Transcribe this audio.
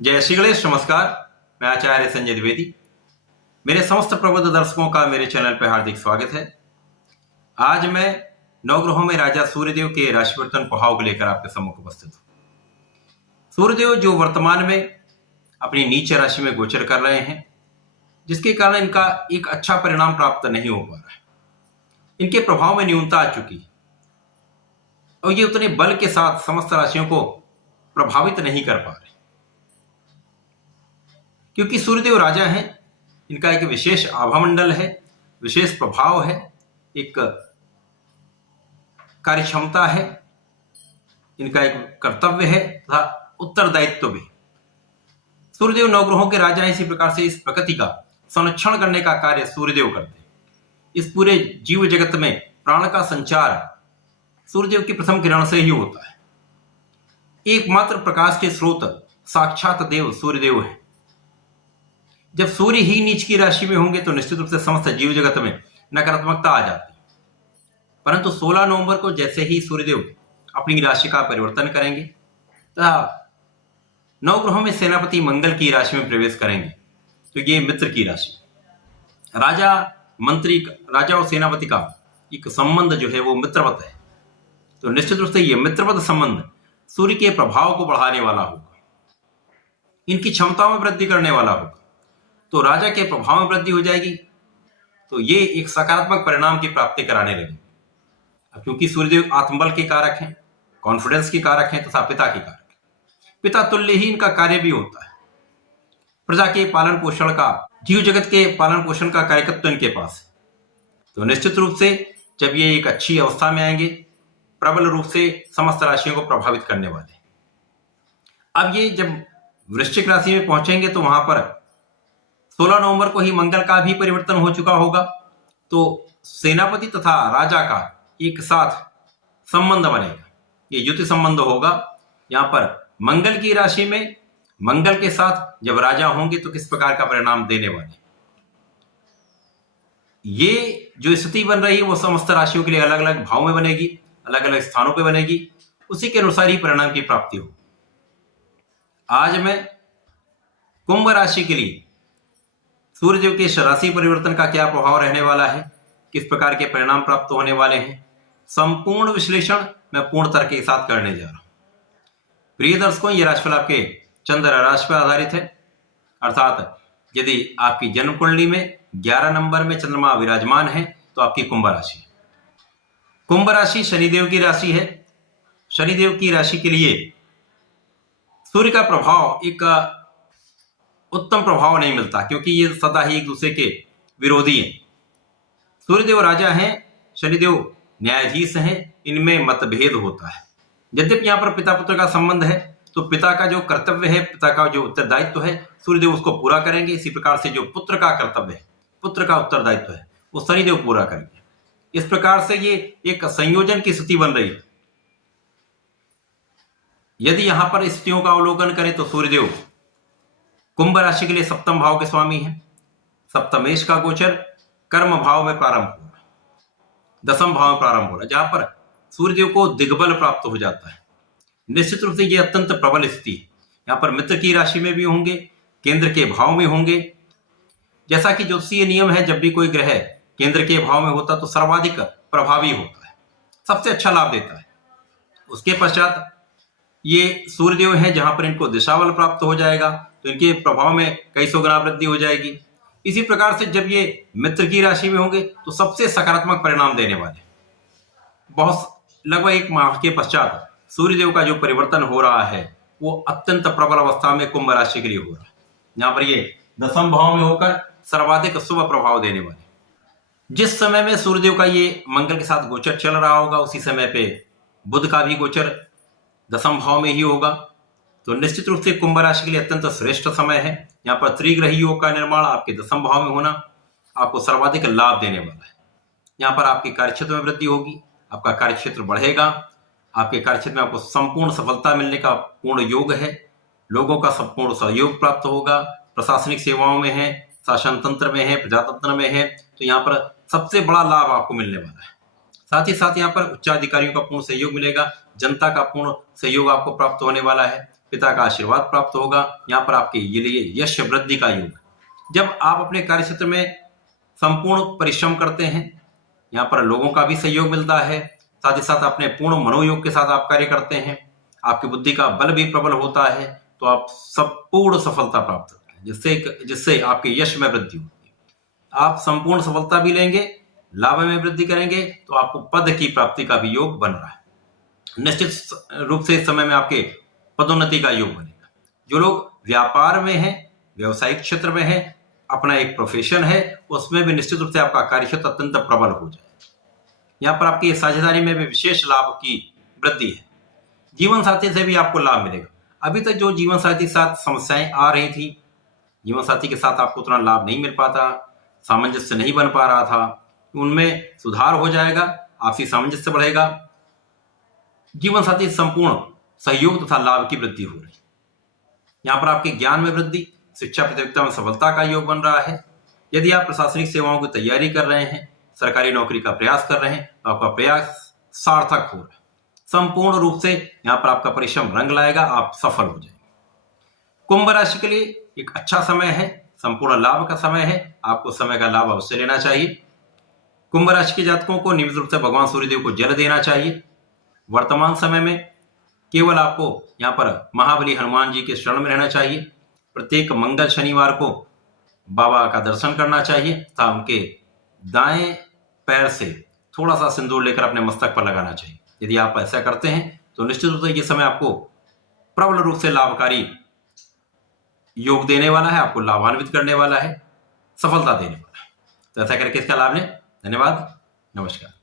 जय श्री गणेश। नमस्कार, मैं आचार्य संजय द्विवेदी। मेरे समस्त प्रबुद्ध दर्शकों का मेरे चैनल पर हार्दिक स्वागत है। आज मैं नवग्रहों में राजा सूर्यदेव के राशि परिवर्तन प्रभाव को लेकर आपके सम्मुख उपस्थित हूँ। सूर्यदेव जो वर्तमान में अपनी नीच राशि में गोचर कर रहे हैं, जिसके कारण इनका एक अच्छा परिणाम प्राप्त नहीं हो पा रहा है। इनके प्रभाव में न्यूनता आ चुकी है और ये उतने बल के साथ समस्त राशियों को प्रभावित नहीं कर पा रहे, क्योंकि सूर्यदेव राजा हैं। इनका एक विशेष आभामंडल है, विशेष प्रभाव है, एक कार्य क्षमता है, इनका एक कर्तव्य है तथा उत्तरदायित्व भी। सूर्यदेव नवग्रहों के राजा हैं, इसी प्रकार से इस प्रकृति का संरक्षण करने का कार्य सूर्यदेव करते हैं। इस पूरे जीव जगत में प्राण का संचार सूर्यदेव की प्रथम किरण से ही होता है। एकमात्र प्रकाश के स्रोत साक्षात देव सूर्यदेव है। जब सूर्य ही नीच की राशि में होंगे तो निश्चित रूप से समस्त जीव जगत में नकारात्मकता आ जाती है, परंतु 16 नवंबर को जैसे ही सूर्यदेव अपनी राशि का परिवर्तन करेंगे तथा नवग्रहों में सेनापति मंगल की राशि में प्रवेश करेंगे, तो ये मित्र की राशि, राजा मंत्री, राजा और सेनापति का एक संबंध जो है वो मित्रवत है। तो निश्चित रूप से ये मित्रवत संबंध सूर्य के प्रभाव को बढ़ाने वाला होगा, इनकी क्षमताओं में वृद्धि करने वाला होगा। तो राजा के प्रभाव में वृद्धि हो जाएगी, तो ये एक सकारात्मक परिणाम की प्राप्ति कराने लगेंगे। अब क्योंकि सूर्यदेव आत्मबल के कारक हैं, कॉन्फिडेंस के कारक हैं तथा पिता के कारक हैं, पिता तुल्य ही इनका कार्य भी होता है। प्रजा के पालन पोषण का, जीव जगत के पालन पोषण का कार्यकत्व इनके पास है। तो निश्चित रूप से जब ये एक अच्छी अवस्था में आएंगे, प्रबल रूप से समस्त राशियों को प्रभावित करने वाले। अब ये जब वृश्चिक राशि में पहुंचेंगे तो वहां पर 16 नवंबर को ही मंगल का भी परिवर्तन हो चुका होगा, तो सेनापति तथा राजा का एक साथ संबंध बनेगा, ये युति संबंध होगा। यहां पर मंगल की राशि में मंगल के साथ जब राजा होंगे तो किस प्रकार का परिणाम देने वाले, ये जो स्थिति बन रही है वो समस्त राशियों के लिए अलग अलग भाव में बनेगी, अलग अलग स्थानों पे बनेगी, उसी के अनुसार ही परिणाम की प्राप्ति हो। आज मैं कुंभ राशि के लिए सूर्यदेव के राशि परिवर्तन का क्या प्रभाव रहने वाला है, किस प्रकार के परिणाम प्राप्त होने वाले हैं, संपूर्ण विश्लेषण मैं पूर्ण तर्क के साथ करने जा रहा हूं। प्रिय दर्शकों, यह राशिफल आपके चंद्र राशि पर आधारित है, अर्थात यदि आपकी जन्म कुंडली में 11 नंबर में चंद्रमा विराजमान है तो आपकी कुंभ राशि है। कुंभ राशि शनिदेव की राशि है। शनिदेव की राशि के लिए सूर्य का प्रभाव एक उत्तम प्रभाव नहीं मिलता, क्योंकि ये सदा ही एक दूसरे के विरोधी हैं। सूर्यदेव राजा हैं, शनिदेव न्यायाधीश हैं, इनमें मतभेद होता है। यद्यपि यहाँ पर पिता पुत्र का संबंध है, तो पिता का जो कर्तव्य है, पिता का जो उत्तरदायित्व है, सूर्यदेव उसको पूरा करेंगे। इसी प्रकार से जो पुत्र का कर्तव्य है, पुत्र का उत्तरदायित्व है, वो शनिदेव पूरा करेंगे। इस प्रकार से ये एक संयोजन की स्थिति बन रही है। यदि यहां पर स्थितियों का अवलोकन करें तो सूर्यदेव कुंभ राशि के लिए सप्तम भाव के स्वामी हैं। सप्तमेश का गोचर कर्म भाव में प्रारंभ हो रहा है, दसम भाव में प्रारंभ हो रहा है, जहां पर सूर्यदेव को दिग्बल प्राप्त हो जाता है। निश्चित रूप से यह अत्यंत प्रबल स्थिति है। यहाँ पर मित्र की राशि में भी होंगे, केंद्र के भाव में होंगे। जैसा कि ज्योतिषीय नियम है, जब भी कोई ग्रह केंद्र के भाव में होता तो सर्वाधिक प्रभावी होता है, सबसे अच्छा लाभ देता है। उसके पश्चात ये सूर्यदेव हैं, जहां पर इनको दिशाबल प्राप्त हो जाएगा, तो इनके प्रभाव में कई सौ गुना वृद्धि हो जाएगी। इसी प्रकार से जब ये मित्र की राशि में होंगे तो सबसे सकारात्मक परिणाम देने वाले। बहुत लगभग 1 माह के पश्चात सूर्यदेव का जो परिवर्तन हो रहा है वो अत्यंत प्रबल अवस्था में कुंभ राशि के लिए हो रहा है, जहां पर ये दसम भाव में होकर सर्वाधिक शुभ प्रभाव देने वाले। जिस समय में सूर्यदेव का ये मंगल के साथ गोचर चल रहा होगा, उसी समय पे बुध का भी गोचर दसम भाव में ही होगा। तो निश्चित रूप से कुंभ राशि के लिए अत्यंत श्रेष्ठ समय है। यहाँ पर त्रिग्रही योग का निर्माण आपके दसम भाव में होना आपको सर्वाधिक लाभ देने वाला है। यहाँ पर आपके कार्यक्षेत्र में वृद्धि होगी, आपका कार्यक्षेत्र बढ़ेगा, आपके कार्यक्षेत्र में आपको संपूर्ण सफलता मिलने का पूर्ण योग है। लोगों का संपूर्ण सहयोग प्राप्त होगा, प्रशासनिक सेवाओं में है, शासन तंत्र में है, प्रजातंत्र में है, तो यहाँ पर सबसे बड़ा लाभ आपको मिलने वाला है। साथ ही साथ यहाँ पर उच्चाधिकारियों का पूर्ण सहयोग मिलेगा, जनता का पूर्ण सहयोग आपको प्राप्त होने वाला है। पिता का आशीर्वाद प्राप्त होगा। यहाँ पर आपके लिए यश वृद्धि का योग है। जब आप अपने कार्य क्षेत्र में संपूर्ण परिश्रम करते हैं, यहाँ पर लोगों का भी सहयोग मिलता है, साथ ही साथ अपने पूर्ण मनोयोग के साथ आप कार्य करते हैं, आपकी बुद्धि का बल भी प्रबल होता है, तो आप संपूर्ण सफलता प्राप्त करते हैं, जिससे आपके यश में वृद्धि होती है। आप संपूर्ण सफलता भी लेंगे, लाभ में वृद्धि करेंगे, तो आपको पद की प्राप्ति का भी योग बन रहा है। निश्चित रूप से इस समय में आपके पदोन्नति का योग बनेगा। जो लोग व्यापार में हैं, व्यवसायिक क्षेत्र में हैं, अपना एक प्रोफेशन है, उसमें भी निश्चित रूप से आपका कार्य क्षेत्र अत्यंत प्रबल हो जाए। यहाँ पर आपकी साझेदारी में भी विशेष लाभ की वृद्धि है। जीवन साथी से भी आपको लाभ मिलेगा। अभी तक जो जीवन साथी के साथ समस्याएं आ रही थी, जीवन साथी के साथ आपको उतना लाभ नहीं मिल पाता, सामंजस्य नहीं बन पा रहा था, उनमें सुधार हो जाएगा, आपसी सामंजस्य बढ़ेगा, जीवन साथी संपूर्ण सहयोग तथा लाभ की वृद्धि हो रही है। यहाँ पर आपके ज्ञान में वृद्धि, शिक्षा प्रतियोगिता में सफलता का योग बन रहा है। यदि आप प्रशासनिक सेवाओं की तैयारी कर रहे हैं, सरकारी नौकरी का प्रयास कर रहे हैं, तो आपका प्रयास सार्थक हो रहा है। संपूर्ण रूप से यहाँ पर आपका परिश्रम रंग लाएगा, आप सफल हो जाएंगे। कुंभ राशि के लिए एक अच्छा समय है, संपूर्ण लाभ का समय है, आपको समय का लाभ अवश्य लेना चाहिए। कुंभ राशि के जातकों को नियमित रूप से भगवान सूर्यदेव को जल देना चाहिए। वर्तमान समय में केवल आपको यहाँ पर महाबली हनुमान जी के शरण में रहना चाहिए। प्रत्येक मंगल शनिवार को बाबा का दर्शन करना चाहिए तथा उनके दाएं पैर से थोड़ा सा सिंदूर लेकर अपने मस्तक पर लगाना चाहिए। यदि आप ऐसा करते हैं तो निश्चित रूप से ये समय आपको प्रबल रूप से लाभकारी योग देने वाला है, आपको लाभान्वित करने वाला है, सफलता देने वाला है। तो ऐसा करके इसका लाभ लें। धन्यवाद, नमस्कार।